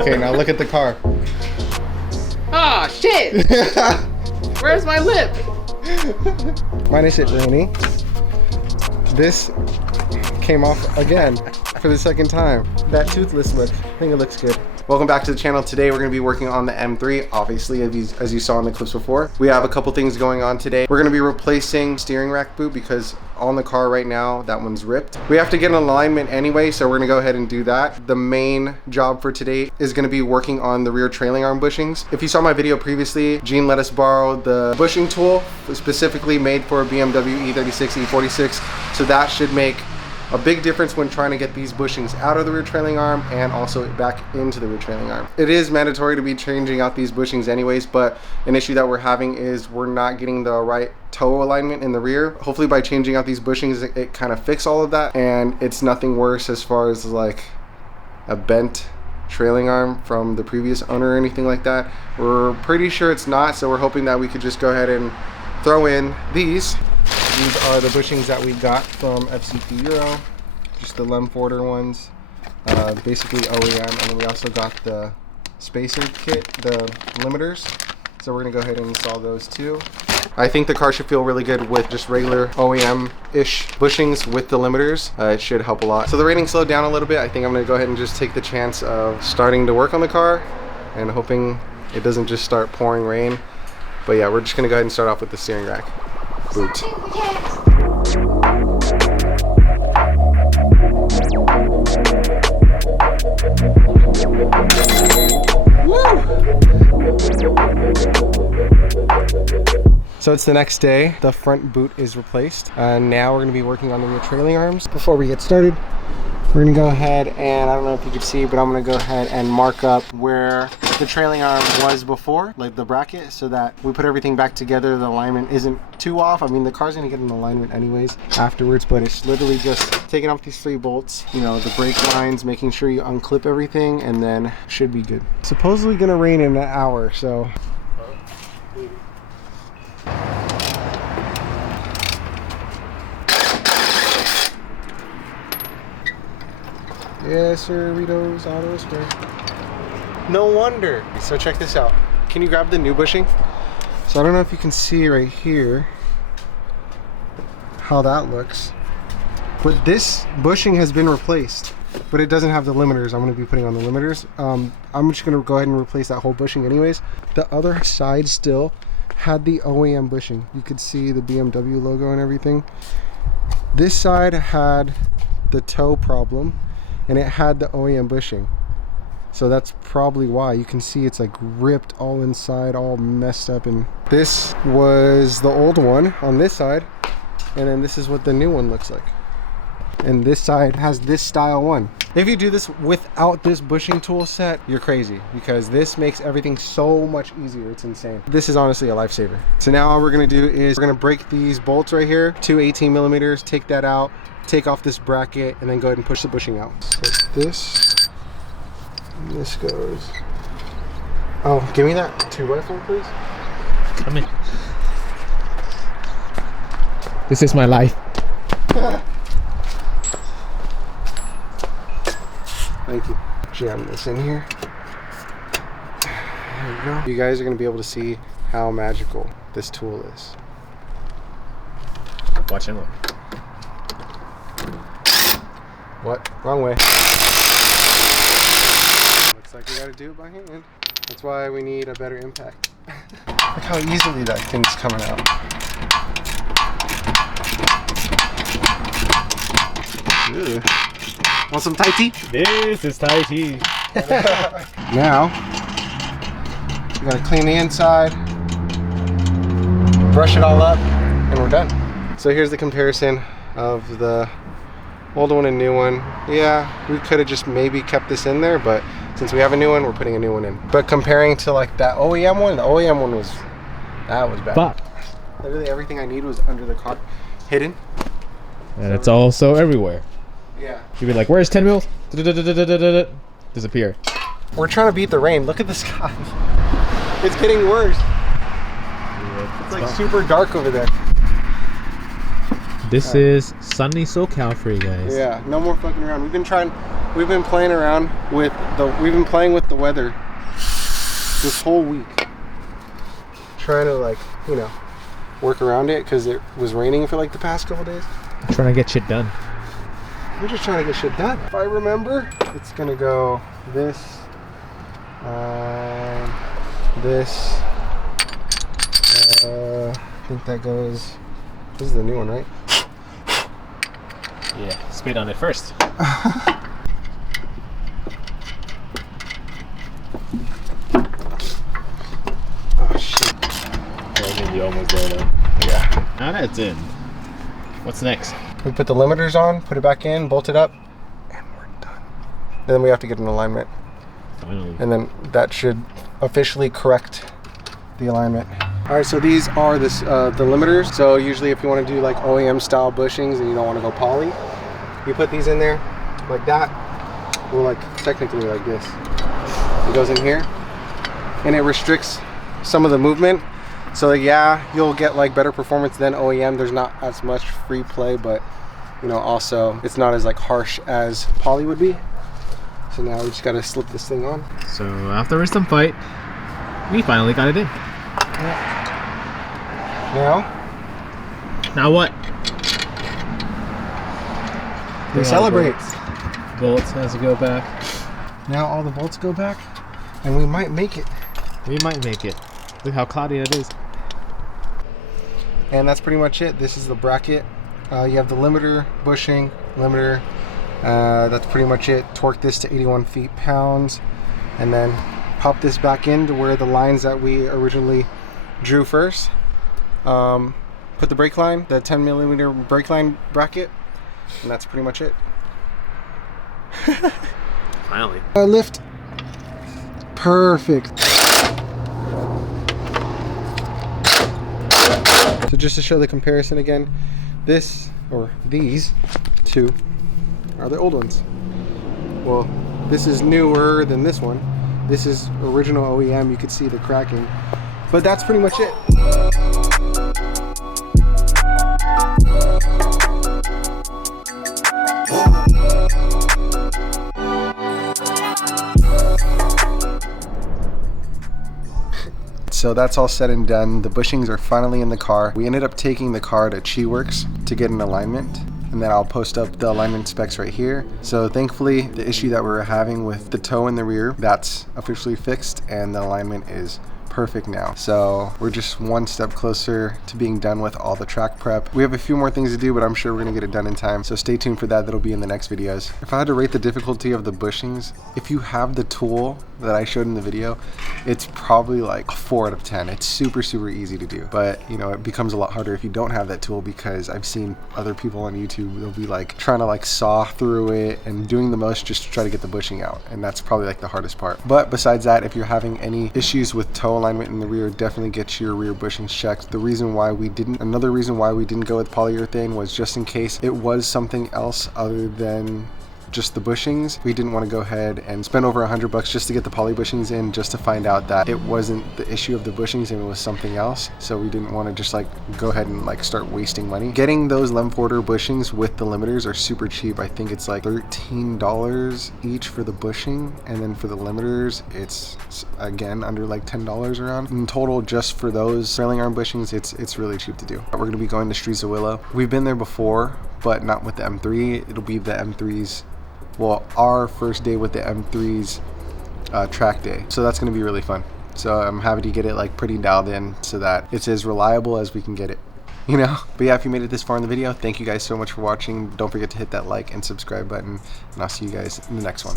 Okay, now look at the car. Oh shit! Where's my lip? Minus it, Randy. This came off again for the second time. That toothless look, I think it looks good. Welcome back to the channel. Today we're going to be working on the M3, obviously, as you saw in the clips before. We have a couple things going on today. We're going to be replacing steering rack boot because on the car right now, that one's ripped. We have to get an alignment anyway, so we're going to go ahead and do that. The main job for today is going to be working on the rear trailing arm bushings. If you saw my video previously, Gene let us borrow the bushing tool, specifically made for a BMW E46, E46, so that should make a big difference when trying to get these bushings out of the rear trailing arm and also back into the rear trailing arm. It is mandatory to be changing out these bushings anyways, but an issue that we're having is we're not getting the right toe alignment in the rear. Hopefully by changing out these bushings, it kind of fix all of that, and it's nothing worse as far as like a bent trailing arm from the previous owner or anything like that. We're pretty sure it's not, so we're hoping that we could just go ahead and throw in these. These are the bushings that we got from FCP Euro, just the Lemforder ones, basically OEM, and then we also got the spacer kit, the limiters, so we're going to go ahead and install those too. I think the car should feel really good with just regular OEM-ish bushings with the limiters. It should help a lot. So the rating slowed down a little bit. I think I'm going to go ahead and just take the chance of starting to work on the car and hoping it doesn't just start pouring rain. But yeah, we're just going to go ahead and start off with the steering rack boot. So it's the next day. The front boot is replaced. Now we're going to be working on the rear trailing arms. Before we get started, we're going to go ahead and, I don't know if you can see, but I'm going to go ahead and mark up where the trailing arm was before, like the bracket, so that we put everything back together. The alignment isn't too off. I mean, the car's going to get an alignment anyways afterwards, but it's literally just taking off these 3 bolts, you know, the brake lines, making sure you unclip everything, and then should be good. Supposedly going to rain in an hour, so. Yes, sir, Ritos Auto Spray. No wonder. So check this out. Can you grab the new bushing? So I don't know if you can see right here how that looks. But this bushing has been replaced, but it doesn't have the limiters. I'm going to be putting on the limiters. I'm just going to go ahead and replace that whole bushing anyways. The other side still had the OEM bushing. You could see the BMW logo and everything. This side had the toe problem, and it had the OEM bushing, so that's probably why. You can see it's like ripped all inside, all messed up. And this was the old one on this side, and then this is what the new one looks like, and this side has this style one. If you do this without this bushing tool set, you're crazy, because this makes everything so much easier. It's insane. This is honestly a lifesaver. So now all we're gonna do is we're gonna break these bolts right here, 2 18 millimeters, take that out, take off this bracket, and then go ahead and push the bushing out. So this, and this goes. Oh, give me that 2x4, please. Come in. This is my life. Thank you. Jam this in here. There we go. You guys are going to be able to see how magical this tool is. Watch and look. What? Wrong way. Looks like we got to do it by hand. That's why we need a better impact. Look how easily that thing's coming out. Ew. Want some Thai tea? This is Thai tea. Now, we gotta clean the inside, brush it all up, and we're done. So here's the comparison of the old one and new one. Yeah, we could have just maybe kept this in there, but since we have a new one, we're putting a new one in. But comparing to like that OEM one, the OEM one was bad. Fuck. Literally everything I need was under the car, hidden. And it's also everywhere. Yeah. You'd be like, where's 10 mils? Disappear. We're trying to beat the rain. Look at the sky. It's getting worse. It's like super dark over there. This is sunny SoCal for you guys. Yeah, no more fucking around. We've been playing with the weather this whole week. Trying to, like, you know, work around it because it was raining for like the past couple days. I'm trying to get shit done. We're just trying to get shit done. If I remember, it's gonna go this, this. I think that goes. This is the new one, right? Yeah, spit on it first. Oh shit. I mean, you're almost there though. Yeah. Now that's in. What's next? We put the limiters on, put it back in, bolt it up, and we're done. And then we have to get an alignment. Finally. And then that should officially correct the alignment. All right, so these are the limiters. So usually if you want to do like OEM style bushings and you don't want to go poly, you put these in there like that, or like technically like this. It goes in here and it restricts some of the movement. So yeah, you'll get like better performance than OEM. There's not as much free play, but you know, also it's not as like harsh as poly would be. So now we just got to slip this thing on. So after some fight, we finally got it in. Now what? We celebrate. Bolts has to go back. Now all the bolts go back, and we might make it. We might make it. Look how cloudy it is. And that's pretty much it. This is the bracket. You have the limiter, bushing, limiter. That's pretty much it. Torque this to 81 feet-pounds, and then pop this back into where the lines that we originally drew first. Put the brake line, the 10mm brake line bracket, and that's pretty much it. Finally. Lift. Perfect. So just to show the comparison again, this, or these two, are the old ones. Well, this is newer than this one. This is original OEM. You could see the cracking, but that's pretty much it. So that's all said and done. The bushings are finally in the car. We ended up taking the car to Chi-Works to get an alignment, and then I'll post up the alignment specs right here. So thankfully, the issue that we were having with the toe in the rear, that's officially fixed, and the alignment is perfect now. So we're just one step closer to being done with all the track prep. We have a few more things to do, but I'm sure we're gonna get it done in time. So stay tuned for that. That'll be in the next videos. If I had to rate the difficulty of the bushings, if you have the tool that I showed in the video, it's probably like a 4 out of 10. It's super easy to do, but you know, it becomes a lot harder if you don't have that tool, because I've seen other people on YouTube, they'll be like trying to like saw through it and doing the most just to try to get the bushing out, and that's probably like the hardest part. But besides that, if you're having any issues with toe alignment in the rear, definitely get your rear bushings checked. Another reason why we didn't go with polyurethane was just in case it was something else other than just the bushings. We didn't want to go ahead and spend over $100 just to get the poly bushings in, just to find out that it wasn't the issue of the bushings and it was something else. So we didn't want to just like go ahead and like start wasting money. Getting those Lemforder bushings with the limiters are super cheap. I think it's like $13 each for the bushing, and then for the limiters it's again under like $10 around. In total, just for those trailing arm bushings, it's really cheap to do. We're going to be going to Streets of Willow. We've been there before, but not with the M3. It'll be the M3's, well, our first day with the M3's track day. So that's going to be really fun. So I'm happy to get it like pretty dialed in so that it's as reliable as we can get it, you know? But yeah, if you made it this far in the video, thank you guys so much for watching. Don't forget to hit that like and subscribe button, and I'll see you guys in the next one.